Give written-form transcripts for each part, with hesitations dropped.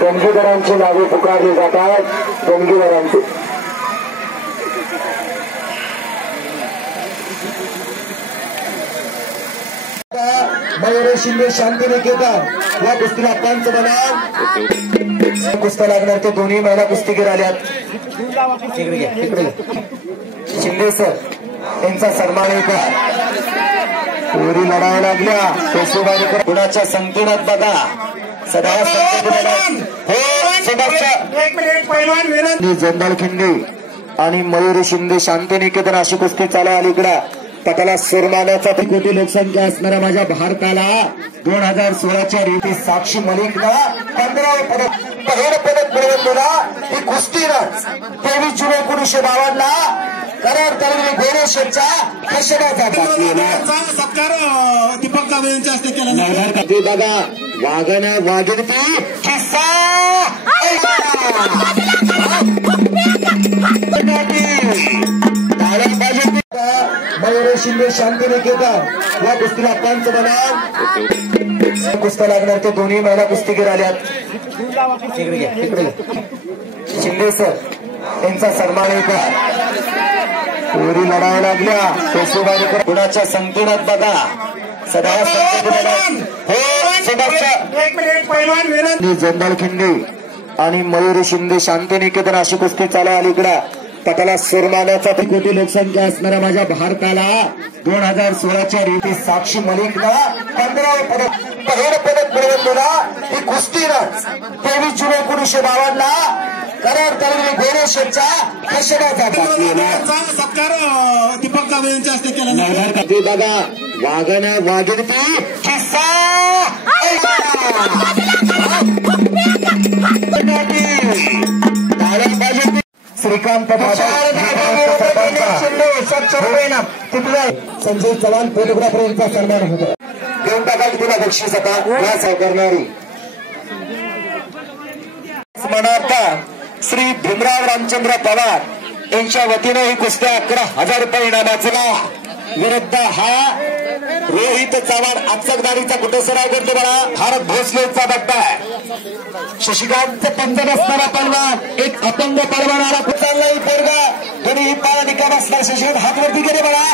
देणगीदारांची नावे पुकारली जातात. देणगीदारांची मयूर शिंदे शांतिनिकेतन या कुस्तीला पंच बनवून कुस्त्या लागणार ते दोन्ही महिला कुस्तीगीर आल्यात. शिंदे सर यांचा सन्मान पुरी लढाई लागल्या. पेशवेबाई कुणाच्या संतुलनात बघा सदा जोंदाल खिंडे आणि मयूर शिंदे शांतिनिकेतन अशी कुस्ती चालू अलीकडे पटाला सुरमानाचा 3 कोटी लोकसंख्या असणाऱ्या माझ्या भारताला 2016च्या रीती साक्षी मलिकला 15वे पदक मिळवून दिला. ही कुस्तीनच 23 जुलै 1952 कराड तालुका गोरेश्वरच्या यशोदाचा सत्कार दीपक कांबळे यांच्या हस्ते केला. बघा वाघाने वागिरती किस्सा मयूर शिंदे शांतिनिकेतन या कुस्तीला पंच बनवून कुस्त्या लागणार ते दोन्ही महिला कुस्तीगीर आल्यात. शिंदे सर यांचा सन्मान पुरी लढाई लागल्या. पेशवेबाई कुणाच्या संतुलनात बघा सदा जोंदाल खिंडे आणि मयूर शिंदे शांतिनिकेतन अशी कुस्ती चालू अलीकडे पटाला सुरमानाचा 3 कोटी लोकसंख्या असणाऱ्या माझ्या भारताला 2016च्या रीती साक्षी मलिकला 15वे पदक मिळवून दिला. ही कुस्तीनच 23 जुलै 1952 कराड तालुका गोरेश्वरच्या यशोदाचा सत्कार दीपक कांबळे यांच्या हस्ते केला. बघा वाघाने वागिरती किस्सा श्रीकांत संजय चव्हाण फोटोग्राफर यांचा सन्मान होता. देऊन टाका तुला बक्षीस आता या सहकारणारी श्री भीमराव रामचंद्र पवार यांच्या वतीनं ही कुस्त्या 11,000 रुपये इनामाचा विरुद्ध हा रोहित चव्हाण अचकदारीचा कुठे सराव करतो बळा. भारत भोसलेचा बट्टा आहे. शशिकांत पंचम असणारा पलवान एक अपंग पलवान आला चाललाय पोरगा दोन्ही पाया निकाल असणार. शशिकांत हातवरती गेले बळा.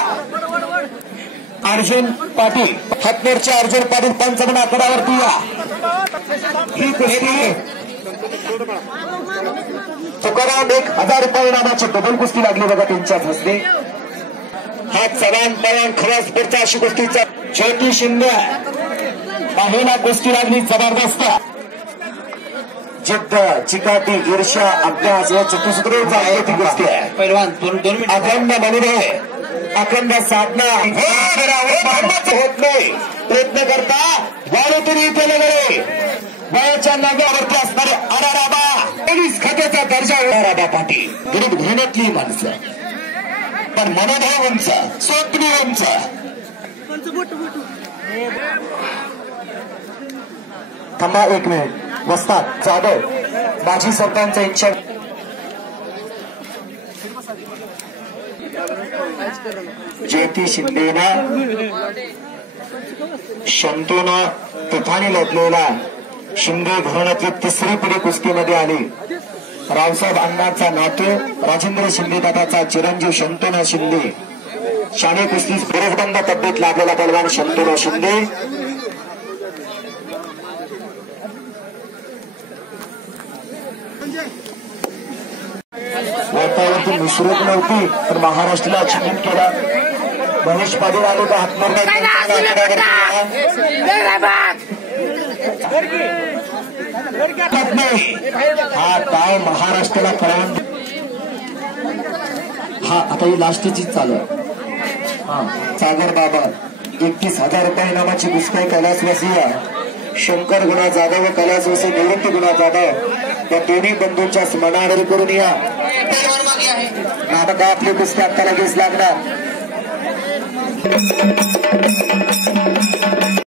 अर्जुन पाटील हातनेरचे अर्जुन पाटील पंचम आकडावरती या. ही कुस्ती तुकाराम 1,000 रुपये इनामाची डबल कुस्ती लागली बघा त्यांच्याच हस्ते. हा चव्हाण पळवान खरासपूरचा अशी कुस्तीचा ज्योती शिंदे पाहिला कुस्ती लागली जबरदस्त. जिद्द चिकाटी ईर्ष्या अभ्यास या चतुसूत्रीचा ती कुस्ती आहे. पहिलवान अखंड मनोबळ अखंड साधना होत नाही. प्रयत्न करता वाढोतरी इथे लगडे वयाच्या नाव्यावरती असणारे आराराबा पोलीस खात्याचा दर्जा आराराबा पाटील गरीब घराण्यातली माणसं पण मनोभाव उंच स्वप्न उंच. थांबा 1 मिनिट. वस्ताद जाधव माजी सरपंच इच्छा जयती शिंदेना शंतूना तुफानी लढलेला शिंदे घराण्यातली 3री पिढी कुस्तीमध्ये आली. रावसाहेब अण्णांचा नातू राजेंद्र शिंदे दादाचा चिरंजीव शंतनू शिंदे शाणे कुस्ती पुरुषबंद तब्येत लागलेला पलवान शंतनू शिंदे. वातावरणाची मिश्रत नव्हती तर महाराष्ट्राला चिन्हित केला. महेश पाटील आले तर हातमार हा डाव महाराष्ट्राला कळवून हा आता ही लास्टची चालू आहे. सागर बाबा 31,000 रुपये इनामाची कुस्ती कैलासवासी शंकर गुणा जाधव व कैलासवासी निवृत्ती गुणा जाधव या दोन्ही बंधूंच्या स्मरणार्थ करून या नाटक आपली कुस्ती आता लगेच लागणार.